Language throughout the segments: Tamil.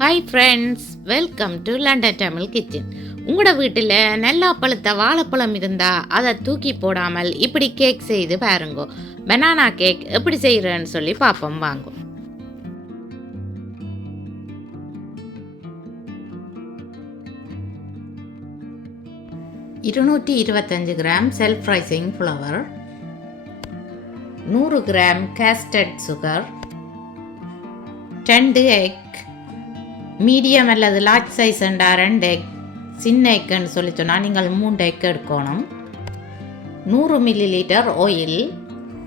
Hi friends, welcome to London Tamil kitchen. உங்களோட வீட்டில் நல்லா பழுத்த வாழைப்பழம் இருந்தால் அதை தூக்கி போடாமல் இப்படி கேக் செய்து பாருங்கோ. பனானா கேக் எப்படி செய்கிறேன்னு சொல்லி பார்ப்போம் வாங்க. Gram self raising flour, 100 gram custard sugar, 2 egg, medium அல்லது லார்ஜ் சைஸ் என்றா 2 எக், சின்ன எக்குன்னு சொல்லி சொன்னால் நீங்கள் 3 எக் எடுக்கணும். 100 மில்லிலிட்டர் ஆயில்,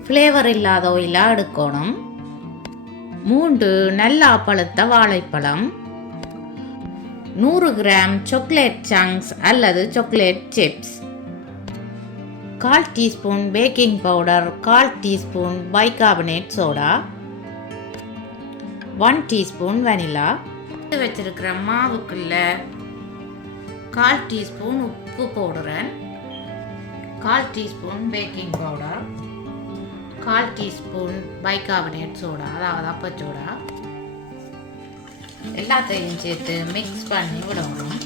ஃப்ளேவர் இல்லாத ஆயிலாக எடுக்கணும். 3 நல்லா பழுத்த வாழைப்பழம், 100 கிராம் சாக்லேட் சங்க்ஸ் அல்லது chocolate chips, 1/4 teaspoon baking powder, 1/4 teaspoon bicarbonate soda, 1 teaspoon vanilla. வச்சிருக்கிற மாவுக்குள்ள 1/4 டீஸ்பூன் உப்பு போடுறேன், 1/4 teaspoon baking powder, 1/4 teaspoon bicarbonate soda அதாவது அப்பச்சோடா, எல்லாத்தையும் சேர்த்து மிக்ஸ் பண்ணி விடணும்.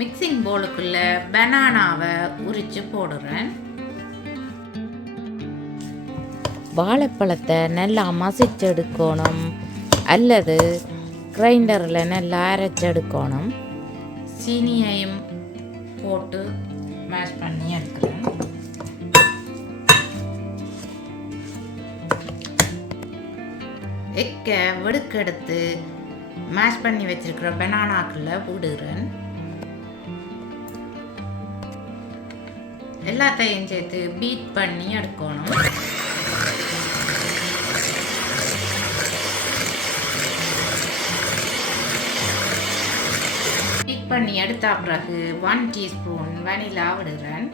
மிக்சிங் பவுலுக்குள்ள பனானாவை உரிச்சு போடுறேன். வாழைப்பழத்தை நல்லா மசிச்சு எடுக்கணும் அல்லது கிரைண்டரில் நல்லா அரைச்செடுக்கணும். சீனியையும் போட்டு மேஷ் பண்ணி எடுக்கிறேன். எக்கை வெடுக்கெடுத்து மேஷ் பண்ணி வச்சிருக்கிற பனானாக்குள்ள போடுகிறேன். எல்லாத்தையும் சேர்த்து பீட் பண்ணி எடுக்கணும். பண்ணி எடுத்த பிறகு 1 டீஸ்பூன் வெனிலா விடுறேன்.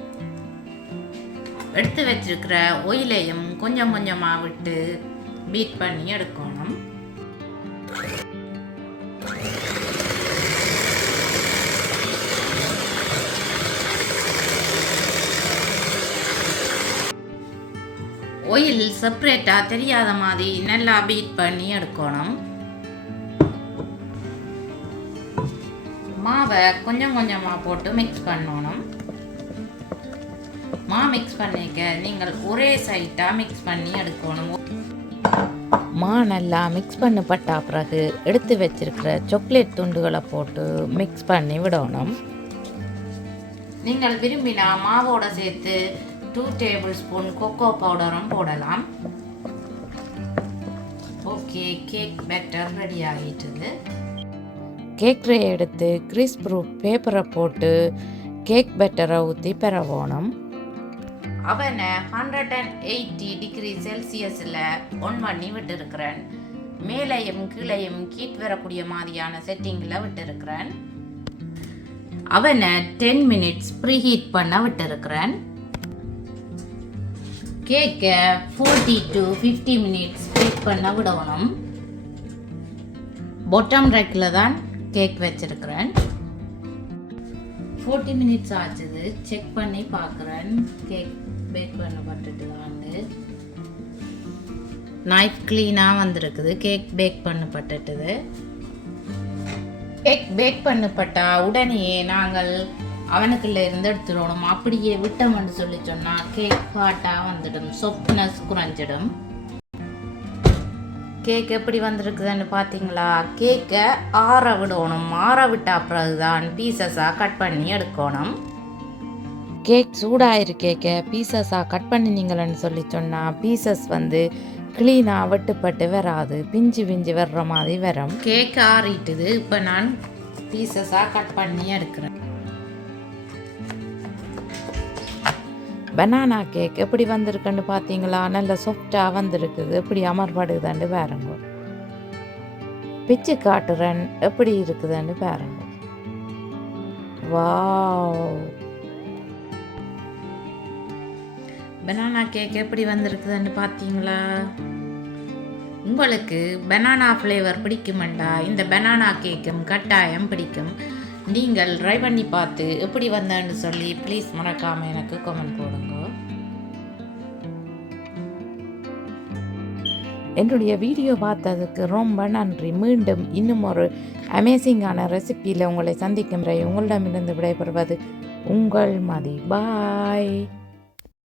எடுத்து வச்சிருக்கிற ஆயிலையும் கொஞ்சம் கொஞ்சமாக விட்டு பீட் பண்ணி எடுக்கணும். ஆயில் செப்பரேட்டாக தெரியாத மாதிரி நல்லா பீட் பண்ணி எடுக்கணும். மாவை கொஞ்சம் கொஞ்சமாக போட்டு மிக்ஸ் பண்ணணும். மிக்ஸ் பண்ணிக்க நீங்கள் ஒரே சைட்டாக மிக்ஸ் பண்ணி எடுக்கணும். நல்லா மிக்ஸ் பண்ணப்பட்ட பிறகு எடுத்து வச்சிருக்கிற சாக்லேட் துண்டுகளை போட்டு மிக்ஸ் பண்ணி விடணும். நீங்கள் விரும்பினா மாவோட சேர்த்து 2 டேபிள் ஸ்பூன் கொக்கோ பவுடரும் போடலாம். ஓகே, கேக் பேட்டர் ரெடி ஆகிட்டுது. கேக் ட்ரே எடுத்து கிரீஸ் ப்ரூஃப் பேப்பரை போட்டு கேக் பேட்டரை ஊற்றி பெறவோணும். அவனை 180 டிகிரி செல்சியஸில் ஒன் பண்ணி விட்டுருக்கிறேன். மேலையும் கீழையும் ஹீட் வரக்கூடிய மாதிரியான செட்டிங்கில் விட்டுருக்கிறேன். அவனை 10 மினிட்ஸ் ப்ரீஹீட் பண்ண விட்டுருக்கிறேன். கேக்கை 40 to 50 மினிட்ஸ் பேக் பண்ண விடணும். பாட்டம் ரேக்கில் தான் கேக் வச்சிருக்கிறேன். 40 மினிட்ஸ் ஆச்சுது. செக் பண்ணி பார்க்குறேன் கேக் பேக் பண்ணப்பட்டுட்டு வாண்டு. நைஃப் க்ளீனாக வந்திருக்குது. கேக் பேக் பண்ணப்பட்டுட்டுது. கேக் பேக் பண்ணப்பட்டா உடனே நாங்கள் அவனுக்குள்ள இருந்து எடுத்துடணும். அப்படியே விட்டோம்னு சொல்லி சொன்னால் கேக் ஹாட்டாக வந்துடும், சாஃப்ட்னஸ் குறைஞ்சிடும். கேக் எப்படி வந்திருக்குதுன்னு பார்த்தீங்களா? கேக்கை ஆற விடணும். ஆற விட்ட பிறகுதான் பீசஸாக கட் பண்ணி எடுக்கணும். கேக் சூடாயிரு கேக்கை பீசஸாக கட் பண்ணினீங்களன்னு சொல்லி சொன்னால் பீசஸ் க்ளீனாக வெட்டுப்பட்டு வராது, பிஞ்சு பிஞ்சு வர்ற மாதிரி வரும். கேக் ஆறிட்டுது. இப்போ நான் பீசஸாக கட் பண்ணி எடுக்கிறேன். பனானா கேக் எப்படி வந்திருக்குன்னு பார்த்தீங்களா? நல்ல சாஃப்டாக வந்திருக்குது. எப்படி அமர்படுதுன்னு பாருங்க. பிச்சு காட்டுறேன் எப்படி இருக்குதுன்னு பாருங்க. வாவ், பனானா கேக் எப்படி வந்திருக்குதுன்னு பார்த்தீங்களா? உங்களுக்கு பனானா ஃப்ளேவர் பிடிக்குமெண்டா இந்த பனானா கேக்கும் கட்டாயம் பிடிக்கும். நீங்கள் ட்ரை பண்ணி பார்த்து எப்படி வந்தேன்னு சொல்லி ப்ளீஸ் மறக்காமல் எனக்கு கமெண்ட் போடுங்க. என்னுடைய வீடியோ பார்த்ததுக்கு ரொம்ப நன்றி. மீண்டும் இன்னும் ஒரு அமேசிங்கான ரெசிப்பியில் உங்களை சந்திக்கும் வரை உங்களிடமிருந்து விடைபெறுவது உங்கள் மதி. பாய்.